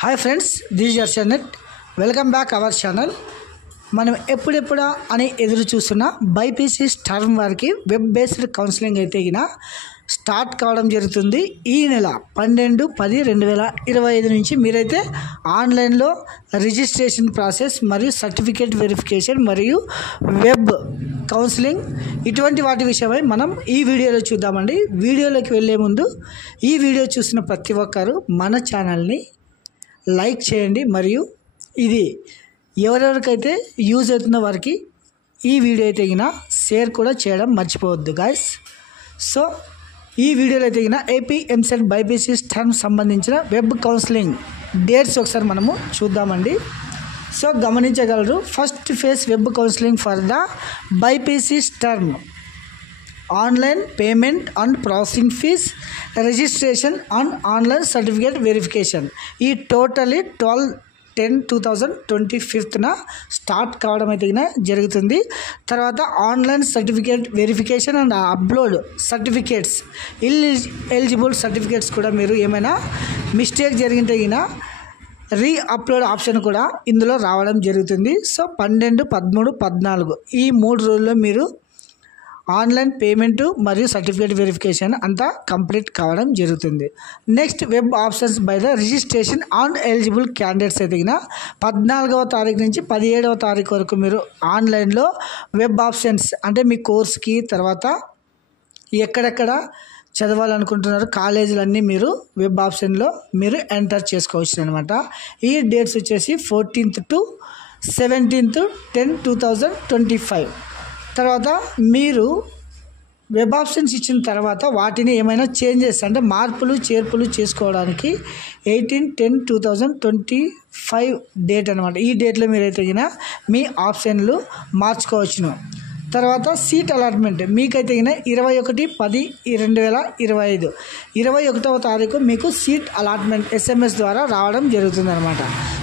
Hi friends, this is యర్షనెట్. Welcome back our channel. మనం ఎప్పుడెప్పుడా అని ఎదురు చూస్తున్న బైపీసీ టర్మ్ వారికి వెబ్ బేస్డ్ కౌన్సిలింగ్ అయితే స్టార్ట్ కావడం జరుగుతుంది. ఈ నెల 12/10/2025 నుంచి మీరైతే ఆన్లైన్లో రిజిస్ట్రేషన్ ప్రాసెస్ మరియు సర్టిఫికేట్ వెరిఫికేషన్ మరియు వెబ్ కౌన్సిలింగ్ ఇటువంటి వాటి విషయమై మనం ఈ వీడియోలో చూద్దామండి. వీడియోలోకి వెళ్ళే ముందు ఈ వీడియో చూసిన ప్రతి ఒక్కరు మన ఛానల్ని లైక్ చేయండి మరియు ఇది ఎవరెవరికైతే యూజ్ అవుతున్న వారికి ఈ వీడియో అయితే షేర్ కూడా చేయడం మర్చిపోవద్దు గాయస్. సో ఈ వీడియోలో అయితే ఏపీ ఎంసెట్ బైపీసీ టర్మ్ సంబంధించిన వెబ్ కౌన్సిలింగ్ డేట్స్ ఒకసారి మనము చూద్దామండి. సో గమనించగలరు, first phase web counselling for the BiPC term, online payment and processing fees, registration and online certificate verification. ఈ టోటలీ 12/10/2025 స్టార్ట్ కావడం అయితే జరుగుతుంది. తర్వాత online certificate verification and upload certificates, eligible certificates కూడా మీరు ఏమైనా మిస్టేక్ జరిగితే రీ అప్లోడ్ ఆప్షన్ కూడా ఇందులో రావడం జరుగుతుంది. సో 12, 13, 14 ఈ 3 రోజుల్లో మీరు ఆన్లైన్ పేమెంట్ మరియు సర్టిఫికేట్ వెరిఫికేషన్ అంతా కంప్లీట్ కావడం జరుగుతుంది. Next web options by the registration on eligible candidates అయితే 14వ తారీఖు నుంచి 17వ తారీఖు వరకు మీరు ఆన్లైన్లో వెబ్ ఆప్షన్స్ అంటే మీ కోర్స్కి తర్వాత ఎక్కడెక్కడ చదవాలనుకుంటున్నారు కాలేజీలన్నీ మీరు వెబ్ ఆప్షన్లో మీరు ఎంటర్ చేసుకోవచ్చు అనమాట. ఈ డేట్స్ వచ్చేసి 14th to 17th 10/2025. తర్వాత మీరు వెబ్ ఆప్షన్స్ ఇచ్చిన తర్వాత వాటిని ఏమైనా చేంజెస్ అంటే మార్పులు చేర్పులు చేసుకోవడానికి 18/10/2025 డేట్ అనమాట. ఈ డేట్లో మీరైతే మీ ఆప్షన్లు మార్చుకోవచ్చును. తర్వాత సీట్ అలాట్మెంట్ మీకైతే 21/10/2025 21వ తారీఖు మీకు సీట్ అలాట్మెంట్ SMS ద్వారా రావడం జరుగుతుంది అనమాట.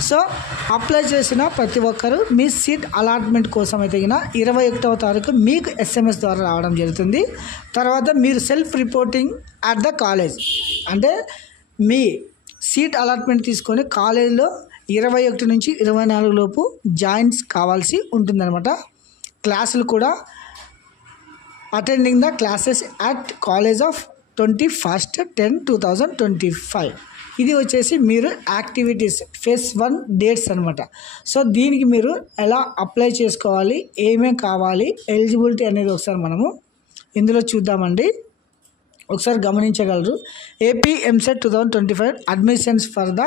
సో అప్లై చేసిన ప్రతి ఒక్కరు మీ సీట్ అలాట్మెంట్ కోసం అయితే 21వ తారీఖు మీకు SMS ద్వారా రావడం జరుగుతుంది. తర్వాత మీరు self reporting at the college అంటే మీ సీట్ అలాట్మెంట్ తీసుకొని కాలేజ్లో 21 నుంచి 24 లోపు జాయిన్స్ కావాల్సి ఉంటుందన్నమాట. క్లాసులు కూడా attending the classes at college of 21/10/2025. ఇది వచ్చేసి మీరు యాక్టివిటీస్ ఫేజ్ 1 డేట్స్ అనమాట. సో దీనికి మీరు ఎలా అప్లై చేసుకోవాలి, ఏమేమి కావాలి, ఎలిజిబిలిటీ అనేది ఒకసారి మనము ఇందులో చూద్దామండి. ఒకసారి గమనించగలరు, AP EAMCET 2025 admissions for the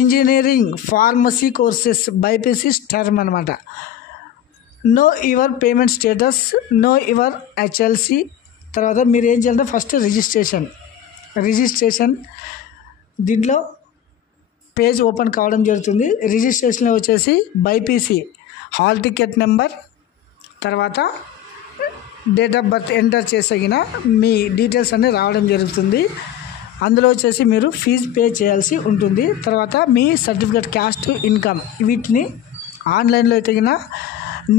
engineering pharmacy courses BiPC term అనమాట. Know your payment status, know your HLC. తర్వాత మీరు ఏం చేయాలంటే ఫస్ట్ రిజిస్ట్రేషన్ దీంట్లో పేజ్ ఓపెన్ కావడం జరుగుతుంది. రిజిస్ట్రేషన్లో వచ్చేసి బైపీసీ హాల్ టికెట్ నెంబర్, తర్వాత డేట్ ఆఫ్ బర్త్ ఎంటర్ చేసగిన మీ డీటెయిల్స్ అన్నీ రావడం జరుగుతుంది. అందులో వచ్చేసి మీరు ఫీజు పే చేయాల్సి ఉంటుంది. తర్వాత మీ సర్టిఫికేట్, క్యాస్ట్, ఇన్కమ్ వీటిని ఆన్లైన్లో అయితే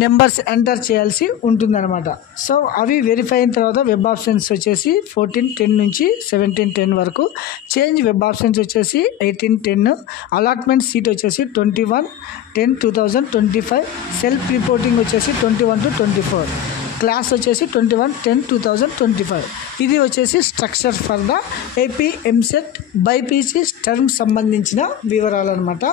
నెంబర్స్ ఎంటర్ చేయాల్సి ఉంటుందన్నమాట. సో అవి వెరిఫై అయిన తర్వాత వెబ్ ఆప్షన్స్ వచ్చేసి 14/10 నుంచి 17/10 వరకు, చేంజ్ వెబ్ ఆప్షన్స్ వచ్చేసి 18/10, అలాట్మెంట్ సీట్ వచ్చేసి 21/10/2025, సెల్ఫ్ రిపోర్టింగ్ వచ్చేసి 21 to 24, క్లాస్ వచ్చేసి 21/10/2025. ఇది వచ్చేసి structure for the AP EAMCET BiPC term సంబంధించిన వివరాలు అనమాట.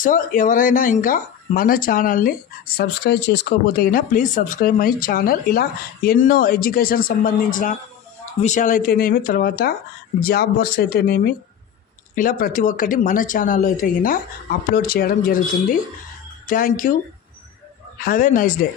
సో ఎవరైనా ఇంకా మన ఛానల్ని సబ్స్క్రైబ్ చేసుకోకపోతే ప్లీజ్ సబ్స్క్రైబ్ మై ఛానల్. ఇలా ఎన్నో ఎడ్యుకేషన్ సంబంధించిన విషయాలు అయితేనేమి, తర్వాత జాబ్ వర్క్స్ అయితేనేమి, ఇలా ప్రతి ఒక్కటి మన ఛానల్లో అయితే అప్లోడ్ చేయడం జరుగుతుంది. Thank you. Have a nice day.